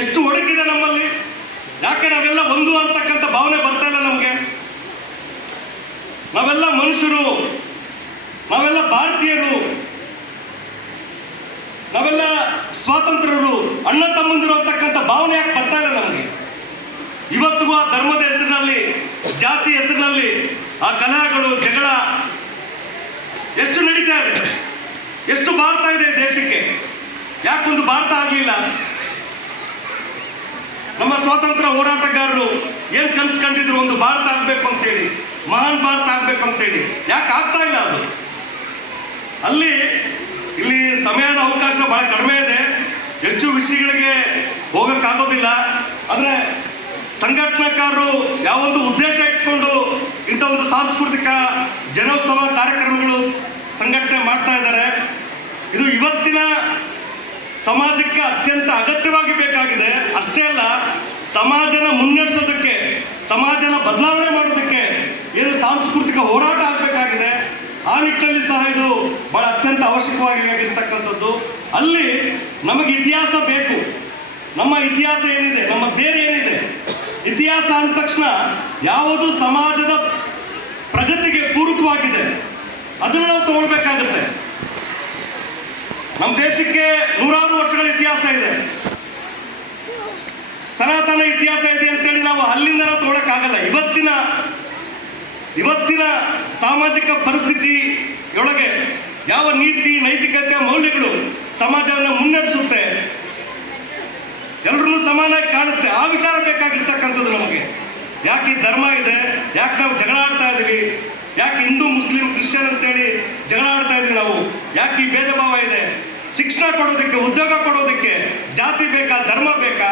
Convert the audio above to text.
ಎಷ್ಟು ಒಡಕಿದೆ ನಮ್ಮಲ್ಲಿ. ಯಾಕೆ ನಾವೆಲ್ಲ ಒಂದು ಅಂತಕ್ಕಂಥ ಭಾವನೆ ಬರ್ತಾ ಇಲ್ಲ ನಮಗೆ. ನಾವೆಲ್ಲ ಮನುಷ್ಯರು, ನಾವೆಲ್ಲ ಭಾರತೀಯರು, ನಾವೆಲ್ಲ ಸ್ವಾತಂತ್ರ್ಯರು, ಅಣ್ಣ ತಮ್ಮಂದಿರು ಅಂತಕ್ಕಂಥ ಭಾವನೆ ಯಾಕೆ ಬರ್ತಾ ಇಲ್ಲ ನಮಗೆ. ಇವತ್ತಿಗೂ ಆ ಧರ್ಮದ ಹೆಸರಿನಲ್ಲಿ, ಜಾತಿ ಹೆಸರಿನಲ್ಲಿ ಆ ಕಲಹಗಳು, ಜಗಳ ಎಷ್ಟು ನಡೀತಾ ಇದೆ, ಎಷ್ಟು ಭಾರತ ಇದೆ ದೇಶಕ್ಕೆ. ಯಾಕೊಂದು ಭಾರತ ಆಗಲಿಲ್ಲ? ನಮ್ಮ ಸ್ವಾತಂತ್ರ್ಯ ಹೋರಾಟಗಾರರು ಏನು ಕನಸು ಕಂಡಿದ್ರು, ಒಂದು ಭಾರತ ಆಗಬೇಕು ಅಂತೇಳಿ, ಮಹಾನ್ ಭಾರತ ಆಗಬೇಕು ಅಂತೇಳಿ. ಯಾಕೆ ಆಗ್ತಾ ಇಲ್ಲ ಅದು? ಇಲ್ಲಿ ಸಮಯದ ಅವಕಾಶ ಬಹಳ ಕಡಿಮೆ ಇದೆ, ಹೆಚ್ಚು ವಿಷಯಗಳಿಗೆ ಹೋಗೋಕ್ಕಾಗೋದಿಲ್ಲ. ಆದರೆ ಸಂಘಟನಾಕಾರರು ಯಾವೊಂದು ಉದ್ದೇಶ ಇಟ್ಕೊಂಡು ಇಂಥ ಒಂದು ಸಾಂಸ್ಕೃತಿಕ ಜನೋತ್ಸವ ಕಾರ್ಯಕ್ರಮಗಳು ಸಂಘಟನೆ ಮಾಡ್ತಾ ಇದ್ದಾರೆ, ಇದು ಇವತ್ತಿನ ಸಮಾಜಕ್ಕೆ ಅತ್ಯಂತ ಅಗತ್ಯವಾಗಿ ಬೇಕಾಗಿದೆ. ಅಷ್ಟೇ ಅಲ್ಲ, ಸಮಾಜನ ಮುನ್ನಡೆಸೋದಕ್ಕೆ, ಸಮಾಜನ ಬದಲಾವಣೆ ಮಾಡೋದಕ್ಕೆ ಏನು ಸಾಂಸ್ಕೃತಿಕ ಹೋರಾಟ ಆಗಬೇಕಾಗಿದೆ. ಆ ನಿಟ್ಟಿನಲ್ಲಿ ಸಹ ಇದು ಬಹಳ ಅತ್ಯಂತ ಅವಶ್ಯಕವಾಗಿರ್ತಕ್ಕಂಥದ್ದು. ಅಲ್ಲಿ ನಮಗೆ ಇತಿಹಾಸ ಬೇಕು. ನಮ್ಮ ಇತಿಹಾಸ ಏನಿದೆ, ನಮ್ಮ ಬೇರೆ ಏನಿದೆ, ಇತಿಹಾಸ ಅಂದ ತಕ್ಷಣ ಯಾವುದು ಸಮಾಜದ ಪ್ರಗತಿಗೆ ಪೂರಕವಾಗಿದೆ ಅದನ್ನು ನಾವು ತಗೊಳ್ಬೇಕಾಗುತ್ತೆ. ನಮ್ಮ ದೇಶಕ್ಕೆ ನೂರಾರು ವರ್ಷಗಳ ಇತಿಹಾಸ ಇದೆ, ಸನಾತನ ಇತಿಹಾಸ ಇದೆ ಅಂತೇಳಿ ನಾವು ಅಲ್ಲಿಂದ ನಾವು ತಗೊಳಕ್ಕಾಗಲ್ಲ. ಇವತ್ತಿನ ಸಾಮಾಜಿಕ ಪರಿಸ್ಥಿತಿಯೊಳಗೆ ಯಾವ ನೀತಿ, ನೈತಿಕತೆ, ಮೌಲ್ಯಗಳು ಸಮಾಜವನ್ನು ಮುನ್ನಡೆಸುತ್ತೆ, ಎಲ್ಲರನ್ನೂ ಸಮಾನಾಗಿ ಕಾಣುತ್ತೆ, ಆ ವಿಚಾರ ಬೇಕಾಗಿರ್ತಕ್ಕಂಥದ್ದು ನಮಗೆ. ಯಾಕೆ ಈ ಧರ್ಮ ಇದೆ, ಯಾಕೆ ನಾವು ಜಗಳ ಆಡ್ತಾ ಇದ್ದೀವಿ, ಯಾಕೆ ಹಿಂದೂ ಮುಸ್ಲಿಂ ಕ್ರಿಶ್ಚಿಯನ್ ಅಂತೇಳಿ ಜಗಳ ಆಡ್ತಾ ಇದ್ವಿ ನಾವು, ಯಾಕೆ ಈ ಭೇದ ಭಾವ ಇದೆ? ಶಿಕ್ಷಣ ಕೊಡೋದಕ್ಕೆ, ಉದ್ಯೋಗ ಕೊಡೋದಕ್ಕೆ ಜಾತಿ ಬೇಕಾ, ಧರ್ಮ ಬೇಕಾ?